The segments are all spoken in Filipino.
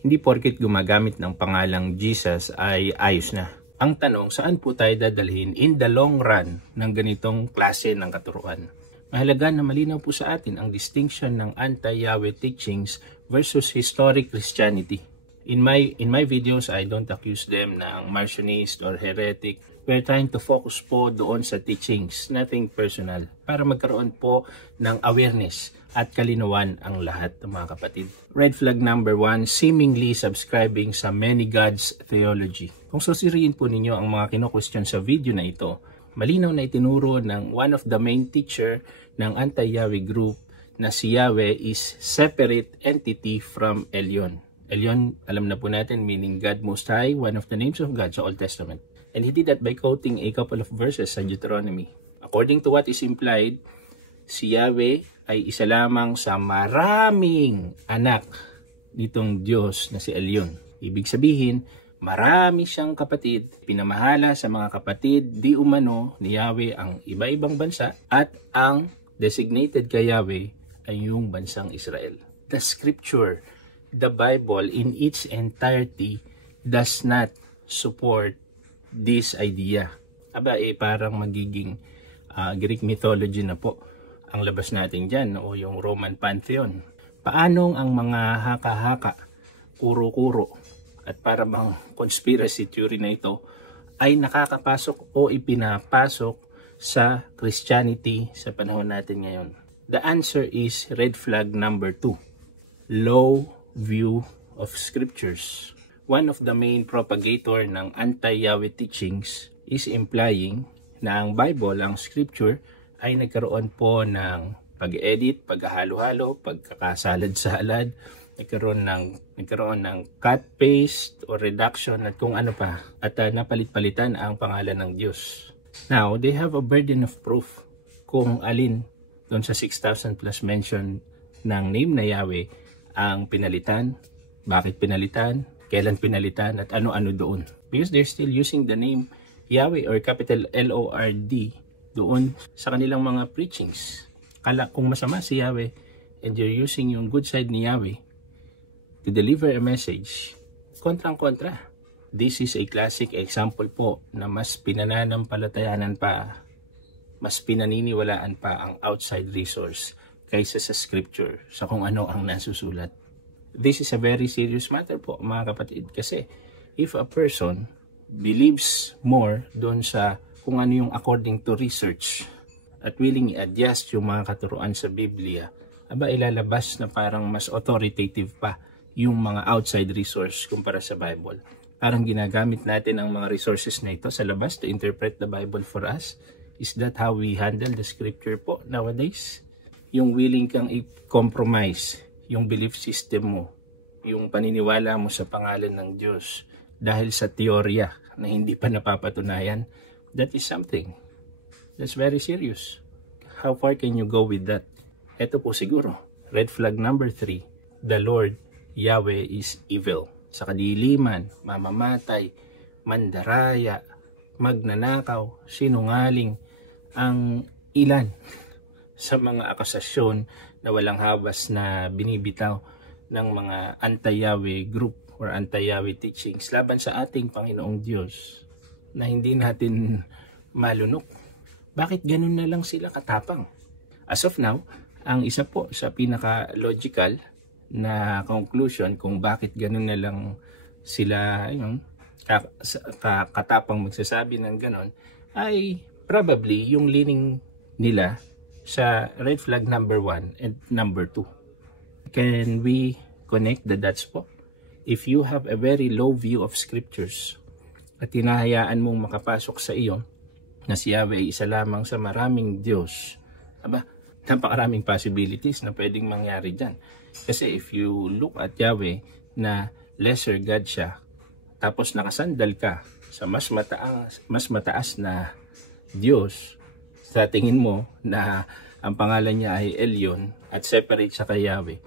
Hindi porket gumagamit ng pangalang Jesus ay ayos na. Ang tanong, saan po tayo dadalhin in the long run ng ganitong klase ng katuruan? Mahalaga na malinaw po sa atin ang distinction ng anti-Yahweh teachings versus historic Christianity. In my videos, I don't accuse them ng Marcionist or heretic. We're trying to focus po doon sa teachings, nothing personal, para magkaroon po ng awareness at kalinawan ang lahat ng mga kapatid. Red flag number 1, seemingly subscribing sa many gods theology. Kung susuriin po ninyo ang mga kino-question sa video na ito, malinaw na itinuro ng one of the main teacher ng anti-Yahweh group na si Yahweh is separate entity from Elyon. Elyon, alam na po natin, meaning God Most High, one of the names of God sa Old Testament. And he did that by quoting a couple of verses sa Deuteronomy. According to what is implied, si Yahweh ay isa lamang sa maraming anak nitong Diyos na si Elyon. Ibig sabihin, marami siyang kapatid, pinamahala sa mga kapatid, di umano ni Yahweh ang iba-ibang bansa at ang designated kay Yahweh ay yung bansang Israel. The scripture, the Bible in its entirety does not support this idea. Aba, parang magiging Greek mythology na po ang labas natin dyan o yung Roman Pantheon. Paanong ang mga haka-haka, kuro-kuro at para bang conspiracy theory na ito ay nakakapasok o ipinapasok sa Christianity sa panahon natin ngayon? The answer is red flag number 2, low view of scriptures. One of the main propagator ng anti-Yahweh teachings is implying na ang Bible, ang scripture, ay nagkaroon po ng pag-edit, paghahalo-halo, pagkakasalad-salad, nagkaroon ng cut-paste o reduction at kung ano pa, at napalit-palitan ang pangalan ng Diyos. Now, they have a burden of proof kung alin doon sa 6,000 plus mention ng name na Yahweh ang pinalitan, bakit pinalitan, kailan pinalitan, at ano-ano doon. Because they're still using the name Yahweh or capital L-O-R-D doon sa kanilang mga preachings. Kung masama si Yahweh and you're using yung good side ni Yahweh to deliver a message, kontrang-kontra. This is a classic example po na mas pinananampalatayanan pa, mas pinaniniwalaan pa ang outside resource kaysa sa scripture, sa kung ano ang nasusulat. This is a very serious matter po mga kapatid, kasi if a person believes more doon sa kung ano yung according to research at willing i-adjust yung mga katuruan sa Biblia, aba ilalabas na parang mas authoritative pa yung mga outside resource kumpara sa Bible. Parang ginagamit natin ang mga resources na ito sa labas to interpret the Bible for us. Is that how we handle the scripture po nowadays? Yung willing kang i-compromise yung belief system mo, yung paniniwala mo sa pangalan ng Diyos dahil sa teorya na hindi pa napapatunayan, that is something that's very serious. How far can you go with that? Ito po siguro, red flag number 3, the Lord Yahweh is evil. Sa kadiliman, mamamatay, mandaraya, magnanakaw, sinungaling, ang ilan sa mga akusasyon na walang habas na binibitaw ng mga anti-Yahweh group or anti-Yahweh teachings laban sa ating Panginoong Diyos na hindi natin malunok. Bakit ganun na lang sila katapang? As of now, ang isa po sa pinaka-logical na conclusion kung bakit ganun na lang sila katapang magsasabi ng ganun ay probably yung leaning nila sa red flag number 1 and number 2. Can we connect the dots po? If you have a very low view of scriptures at hinahayaan mong makapasok sa iyo na si Yahweh isa lamang sa maraming Diyos, aba, napakaraming possibilities na pwedeng mangyari dyan. Kasi if you look at Yahweh na lesser God siya, tapos nakasandal ka sa mas mataas na Diyos, sa tingin mo na ang pangalan niya ay Elyon at separate siya kay Yahweh,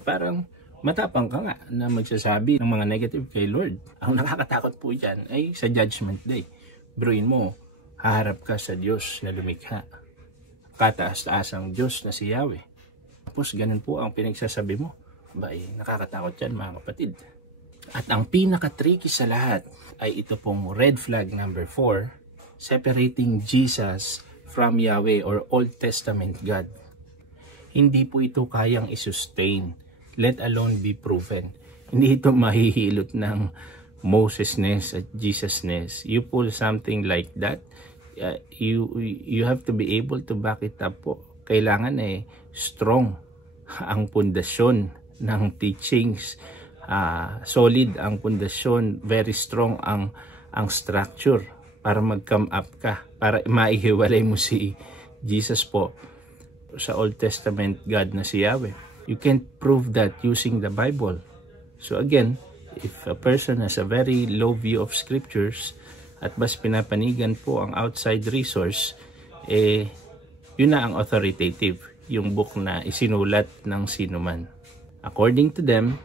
parang matapang ka nga na magsasabi ng mga negative kay Lord. Ang nakakatakot po dyan ay sa Judgment Day. Bruin mo, haharap ka sa Diyos na lumikha, kataas-taas ang Diyos na si Yahweh. Tapos ganun po ang pinagsasabi mo. Nakakatakot yan mga kapatid. At ang pinaka-tricky sa lahat ay ito pong red flag number 4, separating Jesus from Yahweh or Old Testament God. Hindi po ito kayang isustain, let alone be proven. Hindi ito mahihilot ng Moses-ness at Jesus-ness. You pull something like that, you have to be able to back it up po. Kailangan strong ang pundasyon ng teachings, solid ang pundasyon, very strong ang structure para mag-come up ka, para maihiwalay mo si Jesus po sa Old Testament God na si Yahweh. You can't prove that using the Bible. So again, if a person has a very low view of scriptures at mas pinapanigan po ang outside resource, yun na ang authoritative, yung book na isinulat ng sinuman. According to them,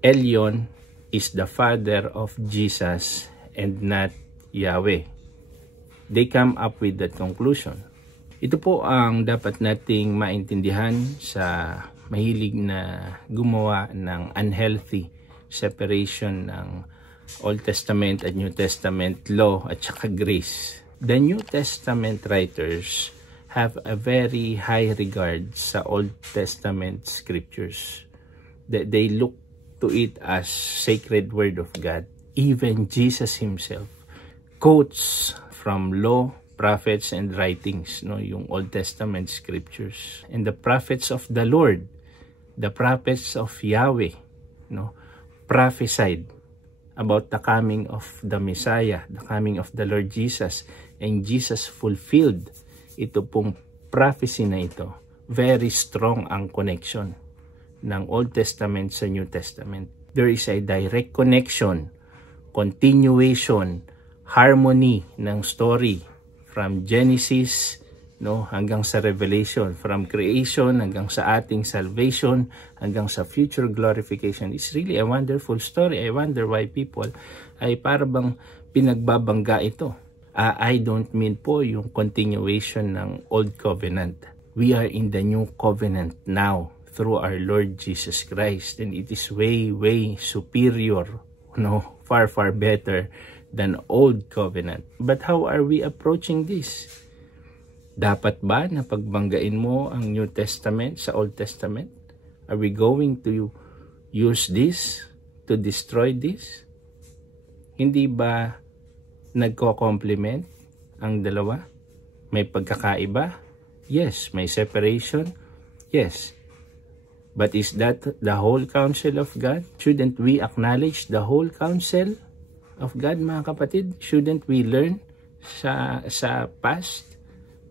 Elyon is the father of Jesus and not Yahweh. They come up with that conclusion. Ito po ang dapat nating maintindihan sa mahilig na gumawa ng unhealthy separation ng Old Testament at New Testament law at saka grace. The New Testament writers have a very high regard sa Old Testament scriptures. They look to it as sacred word of God. Even Jesus himself quotes from law, prophets, and writings, yung Old Testament scriptures. And the prophets of the Lord, the prophets of Yahweh, prophesied about the coming of the Messiah, the coming of the Lord Jesus, and Jesus fulfilled ito pong prophecy na ito. Very strong ang connection ng Old Testament sa New Testament. There is a direct connection, continuation, harmony ng story from Genesis hanggang sa Revelation, from creation hanggang sa ating salvation, hanggang sa future glorification. It's really a wonderful story. I wonder why people ay para bang pinagbabangga ito. I don't mean po yung continuation ng Old Covenant. We are in the New Covenant now through our Lord Jesus Christ, and it is way, way superior, far, far better than Old Covenant. But how are we approaching this? Dapat ba na pagbanggain mo ang New Testament sa Old Testament? Are we going to use this to destroy this? Hindi ba nagko-complement ang dalawa? May pagkakaiba? Yes. May separation? Yes. But is that the whole counsel of God? Shouldn't we acknowledge the whole counsel of God, mga kapatid? Shouldn't we learn sa past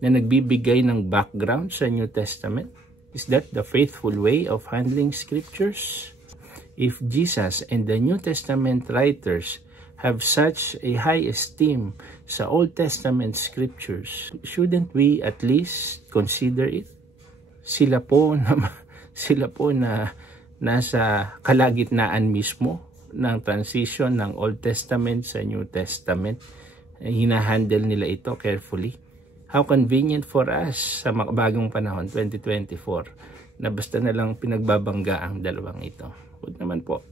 na nagbibigay ng background sa New Testament? Is that the faithful way of handling scriptures? If Jesus and the New Testament writers have such a high esteem sa Old Testament scriptures, shouldn't we at least consider it? Sila po na nasa kalagitnaan mismo ng transition ng Old Testament sa New Testament. Hinahandle nila ito carefully. How convenient for us sa bagong panahon, 2024, na basta na lang pinagbabangga ang dalawang ito. Huwag naman po.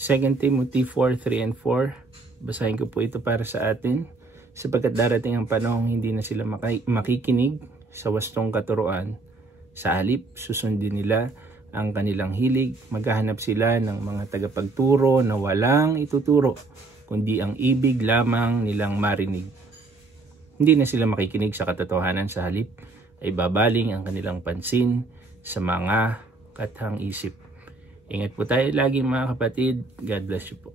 2 Timothy 4:3 and 4, basahin ko po ito para sa atin, sapagkat darating ang panahong hindi na sila makikinig sa wastong katuruan. Sa halip, susundin nila ang kanilang hilig, maghahanap sila ng mga tagapagturo na walang ituturo, kundi ang ibig lamang nilang marinig. Hindi na sila makikinig sa katotohanan, sa halip ay babaling ang kanilang pansin sa mga kathang isip. Ingat po tayo lagi mga kapatid. God bless you po.